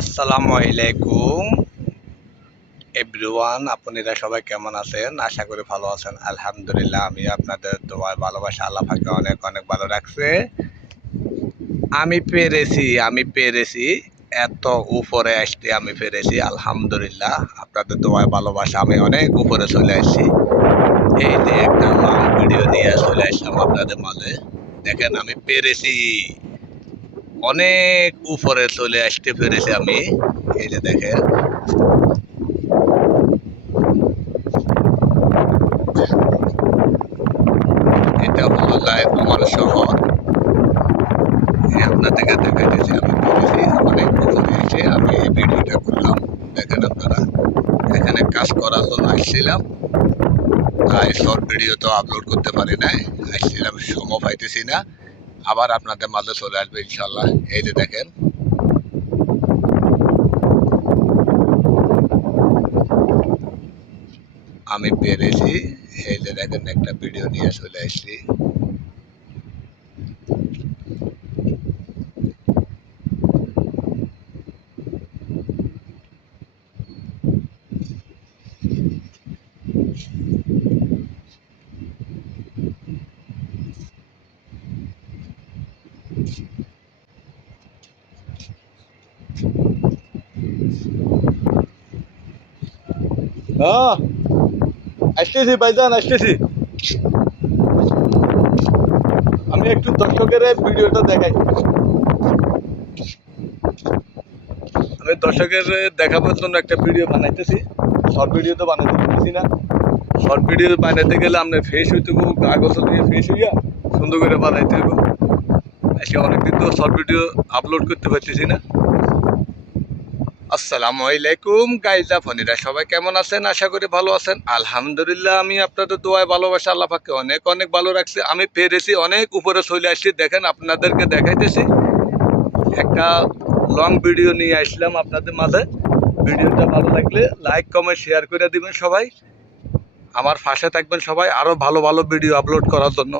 আসসালামু আলাইকুম এভরিওয়ান, আপনারা সবাই কেমন আছেন? আশা করি ভালো আছেন। আলহামদুলিল্লাহ, আমি আপনাদের দোয়ায় ভালোবাসা আল্লাহ পাকে অনেক অনেক ভালো রাখছে। আমি পেরেছি এত উপরে আসতে আমি পেরেছি আলহামদুলিল্লাহ। আপনাদের দোয়ায় ভালোবাসা আমি অনেক উপরে চলে আসছি। এই যে একটা লং ভিডিও নিয়ে চলে আসলাম আপনাদের মাঝে। দেখেন আমি পেরেছি, অনেক উপরে চলে আসতে পেরেছি আমি। এই যে দেখেন, এটা হলো লাইফ শহর। আপনাদেরকে দেখাইতেছি আমি পেরেছি অনেক উপরে এসে আমি এই ভিডিওটা করলাম। দেখেন আপনারা, এখানে কাজ করার জন্য আসছিলাম, তাই শর্ট ভিডিও তো আপলোড করতে পারি নাই। আসছিলাম, সময় পাইতেছি না। আবার আপনাদের মাঝে চলে আসবে ইনশাল্লাহ। এই যে দেখেন, আমি পেরেছি। এই যে দেখেন, একটা ভিডিও নিয়ে চলে আসছি। আসতেছি ভাইজান, আসতেছি। আমি একটু দর্শকের ভিডিওটা দেখাই। আমি দর্শকের দেখাবার জন্য একটা ভিডিও বানাইতেছি। শর্ট ভিডিও তো বানাইতে পারতেছি না। শর্ট ভিডিও বানাইতে গেলে আপনার ফেস হইতে কাগজ দিয়ে ফেস হইয়া সুন্দর করে বানাইতে হইব। আজকে অনেকদিন তো শর্ট ভিডিও আপলোড করতে পারতেছি না। আসসালামু আলাইকুম গাইজা ফনিরা, সবাই কেমন আছেন? আশা করি ভালো আছেন। আলহামদুলিল্লাহ, আমি আপনাদের দোয়ায় ভালোবাসা আল্লাহ পাককে অনেক অনেক ভালো রাখছি। আমি পেরেছি, অনেক উপরে চলে আসছি। দেখেন আপনাদেরকে দেখাইতেছি, একটা লং ভিডিও নিয়ে আসলাম আপনাদের মাঝে। ভিডিওটা ভালো লাগলে লাইক কমেন্ট শেয়ার করে দিবেন সবাই। আমার পাশে থাকবেন সবাই, আরও ভালো ভালো ভিডিও আপলোড করার জন্য।